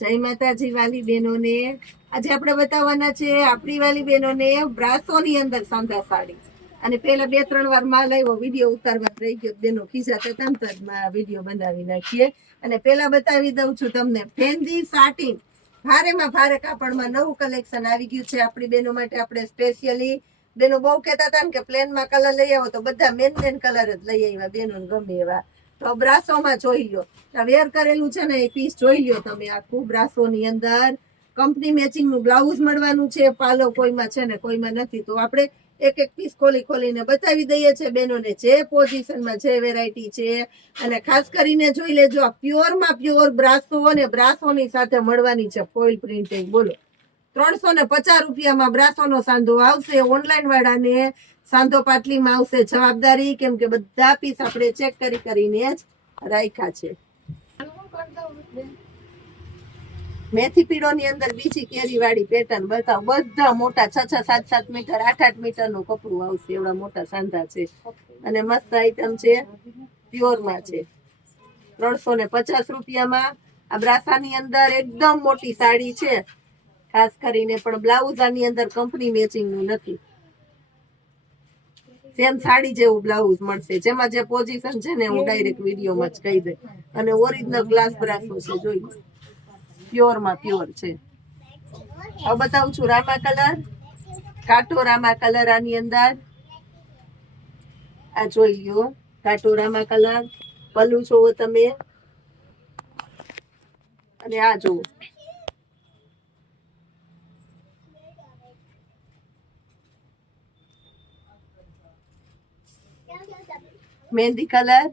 જય માતાજી વાલી બહેનોને. આજે આપણે બતાવવાના છે આપણી વાલી બહેનોને બ્રાસોની અંદર સાંધા સાડી. અને પેલા 2-3 વાર માલ આવ્યો, વિડીયો ઉતારવા રહી ગયો, બેનો ખીજાતા તમતરમાં વિડીયો બનાવી નાખીએ. અને પેલા બતાવી દઉં છું તમને ફેન્સી સાટિન ભારેમાં ભારે કાપડમાં નવું કલેક્શન આવી ગયું છે આપણી બહેનો માટે. આપણે સ્પેશિયલી બેનો બહુ કહેતા હતા ને કે પ્લેનમાં કલર લઈ આવો, તો બધા મેન કલર જ લઈ આવ્યા બેનો ગમે એવા. તો બ્રાસોમાં જોઈ લો, વેર કરેલું છે ને એ પીસ જોઈ લો તમે. આખું બ્રાસોની અંદર કંપની મેચિંગ નું બ્લાઉઝ મળવાનું છે. પાલો કોઈમાં છે ને કોઈમાં નથી, તો આપણે એક એક પીસ ખોલીને બતાવી દઈએ છે બેનોને, જે પોઝિશનમાં જે વેરાયટી છે. અને ખાસ કરીને જોઈ લેજો, પ્યોરમાં પ્યોર બ્રાસો અને બ્રાસોની સાથે મળવાની છે ફોઇલ પ્રિન્ટિંગ. બોલો, 350 રૂપિયામાં બ્રાસોનો સાંધો આવશે. ઓનલાઈન વાળાને સાંધો પાટલીમાં આવશે જવાબદારી, કેમ કે બધા પીસ આપણે ચેક કરીને જ રાખ્યા છે. મેથી પીળો ની અંદર બીજી કેરી વાળી પેટર્ન બતાવ. બધા મોટા 6-7 મીટર 8 મીટર નું કપડું આવશે. એવડા મોટા સાંધા છે અને મસ્ત આઈટમ છે, પ્યોર માં છે. 350 રૂપિયામાં આ બ્રાસાની અંદર એકદમ મોટી સાડી છે. ખાસ કરીને પણ બ્લાઉઝ આની અંદર કંપની મેચિંગ નું નથી, સેમ સાડી જેવું બ્લાઉઝ મળશે. જેમાં જે પોઝિશન છે ને હું ડાયરેક્ટ વિડીયોમાં જ કહી દઈ. અને ઓરિજિનલ ગ્લાસ બ્રાસો છે, જોઈ પ્યોર માં પ્યોર છે. હવે બતાવું છું રામા કલર, કાટો રામા કલર. આની અંદર આ જોઈ લ્યો, કાટો રામા કલર. પલ્લુ જોવો તમે, અને આ જોવો મહેંદી કલર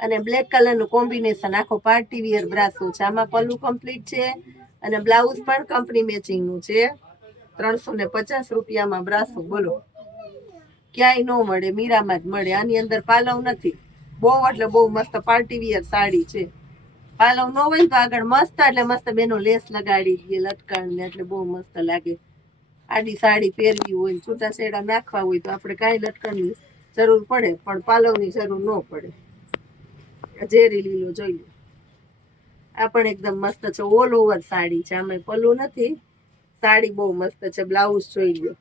અને બ્લેક કલર નું કોમ્બિનેશન. આખો પાર્ટી વિયર બ્રાસો છે. આમાં પલ્લુ કમ્પ્લીટ છે અને બ્લાઉઝ પણ કંપની મેચિંગ નું છે. 350 રૂપિયામાં બ્રાસો. બોલો, ક્યાંય ન મળે, મીરામાં જ મળે. આની અંદર પાલવ નથી. બહુ એટલે બહુ મસ્ત પાર્ટી વિયર સાડી છે. પાલવ ન હોય તો આગળ મસ્ત એટલે મસ્ત બેનો લેસ લગાડી દઈએ લટકણ ને, એટલે બહુ મસ્ત લાગે. આડી સાડી પહેરવી હોય, છૂટા છેડા નાખવા હોય તો આપણે કાંઈ લટકણની જરૂર પડે, પણ પાલવની જરૂર ન પડે. ઝેરી લીલો જોઈ લો, આ પણ એકદમ મસ્ત છે. ઓલ ઓવર સાડી છે, આમાં પલ્લુ નથી. સાડી બહુ મસ્ત છે. બ્લાઉઝ જોઈ લો,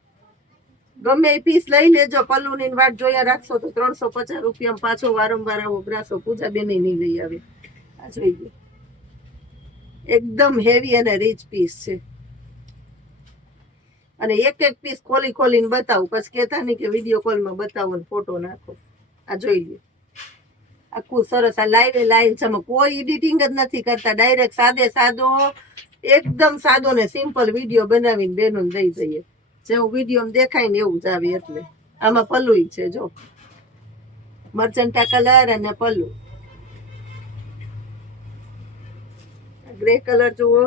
ગમે એ પીસ લઈ લેજો. પલ્લુ ની વાટ જોયા રાખશો તો 350 રૂપિયામાં પાછો વારંવાર આવો બ્રાસો પૂજા બેને નહીં લઈ આવે. આ જોઈ લો, એકદમ હેવી અને રીચ પીસ છે. અને એક એક પીસ ખોલીને બતાવું, પછી કહેતા નહીં કે વિડીયો કોલમાં બતાવો ને ફોટો નાખો. આ જોઈ લો, આખું સરસ. આ લાઈવ છે, કોઈ એડિટિંગ જ નથી કરતા. ડાયરેક્ટ સાદો એકદમ સાદો ને સિમ્પલ વિડીયો બનાવીને બેનો દઈ દઈએ. જેવું વિડીયો દેખાય ને એવું જ આવે. એટલે આમાં પલ્લુ છે, જો મર્ચન્ટા કલર અને પલ્લુ. ગ્રે કલર જુઓ,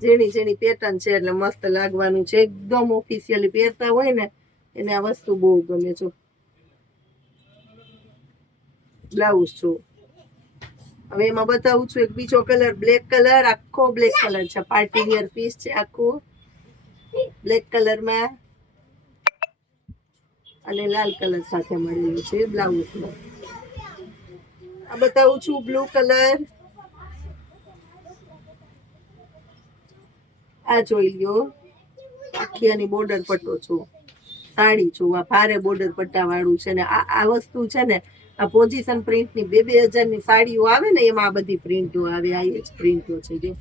ઝીણી પેટર્ન છે, એટલે મસ્ત લાગવાનું છે. એકદમ ઓફિશિયલી પહેરતા હોય ને એને આ વસ્તુ બહુ ગમે. છો બ્લાઉઝ છો. હવે એમાં બતાવું છું એક બીજો કલર, બ્લેક કલર. આખો બ્લેક કલર છે, પાર્ટી વિયર પીસ છે આખું બ્લેક કલરમાં, અને લાલ કલર સાથે મળેલું છે બ્લાઉઝમાં. આ બતાવું છું બ્લુ કલર. આ જોઈ લ્યો, આખી આની બોર્ડર પટ્ટો છો સાડી છો. આ ભારે બોર્ડર પટ્ટા વાળું છે ને આ વસ્તુ છે ને, આ પોઝિશન પ્રિન્ટ ની 2-2000 ની સાડીઓ આવે ને, એમાં આ બધી પ્રિન્ટો આવે. આ જ પ્રિન્ટો છે જો.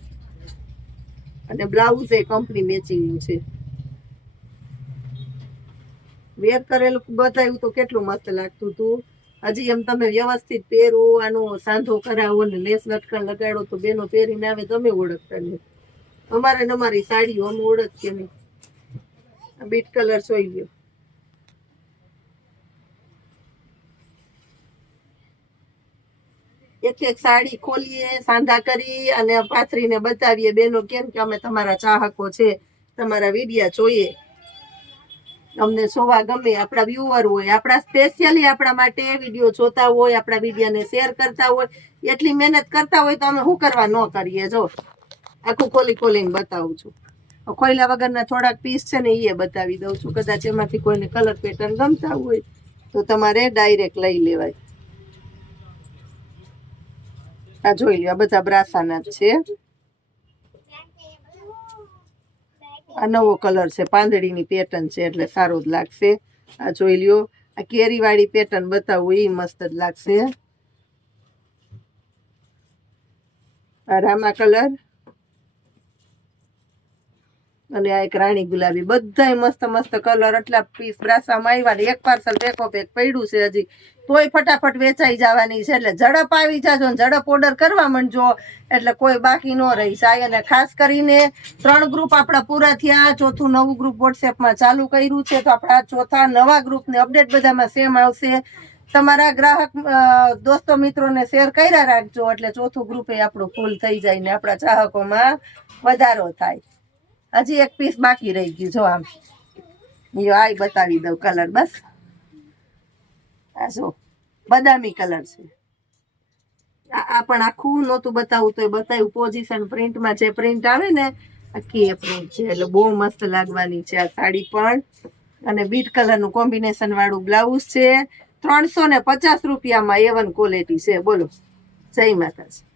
અને બ્લાઉઝ એ કંપની મેચિંગ નું છે. વેર કરેલું બતાવ્યું તો કેટલું મસ્ત લાગતું હતું. હજી એમ તમે વ્યવસ્થિત પહેરો, આનો સાંધો કરાવો ને લેસ લટકણ લગાડો તો બેનો પહેરીને આવે તમે ઓળખતા નહીં. અમારે ને અમારી સાડીઓ અમે ઓળખીએ નહીં. બીટ કલર જોઈ લ્યો, એક એક સાડી ખોલીએ, સાંધા કરી અને પાથરીને બતાવીએ બેનો. કેમ કે અમે તમારા ચાહકો છે, તમારા વિડિયા જોઈએ, અમને જોવા ગમે. આપણા વ્યુઅર હોય, આપણા સ્પેશિયલી આપણા માટે વિડીયો જોતા હોય, આપણા વિડીયાને શેર કરતા હોય, એટલી મહેનત કરતા હોય તો અમે શું કરવા ન કરીએ. જો આખું ખોલીને બતાવું છું. ખોલ્યા વગરના થોડાક પીસ છે ને એ બતાવી દઉં છું. કદાચ એમાંથી કોઈને કલર પેટર્ન ગમતા હોય તો તમારે ડાયરેક્ટ લઈ લેવાય. આ જોઈ લો, આ બધા બ્રાસાના જ છે. આ નવો કલર છે, પાંદડીની પેટર્ન છે એટલે સારો જ લાગશે. આ જોઈ લ્યો, આ કેરી વાળી પેટર્ન બતાવું એ મસ્ત જ લાગશે. આ રામા કલર અને આ એક રાણી ગુલાબી, બધાય મસ્ત મસ્ત કલર. એટલા પીસ બ્રાસામાં આવ્યા ને એક પાર્સલ પેકો પેક પડ્યું છે હજી, તોય ફટાફટ વેચાઈ જવાની છે. એટલે ઝડપ આવી જાજો ને ઝડપ ઓર્ડર કરવા માંડજો એટલે કોઈ બાકી ન રહી જાય. અને ખાસ કરીને 3 ગ્રુપ આપણા પૂરા થયા, ચોથું નવું ગ્રુપ વોટ્સએપમાં ચાલુ કર્યું છે. તો આપણા ચોથા નવા ગ્રુપને અપડેટ બધામાં સેમ આવશે. તમારા ગ્રાહક દોસ્તો મિત્રોને શેર કર્યા રાખજો એટલે ચોથું ગ્રુપ એ આપણું ફૂલ થઈ જાય ને આપણા ચાહકોમાં વધારો થાય. હજી એક પીસ બાકી રહી ગયું, જો આમ આ બતાવી દઉં કલર. બસ આ જો બદામી કલર છે. આ પણ આખું નહોતું બતાવું તો બતાવ્યું. પોઝિશન પ્રિન્ટમાં જે પ્રિન્ટ આવે ને આખી એ પ્રિન્ટ છે એટલે બહુ મસ્ત લાગવાની છે આ સાડી પણ. અને બીટ કલરનું કોમ્બિનેશન વાળું બ્લાઉઝ છે. 350 રૂપિયામાં A1 ક્વોલિટી છે. બોલો, જય માતાજી.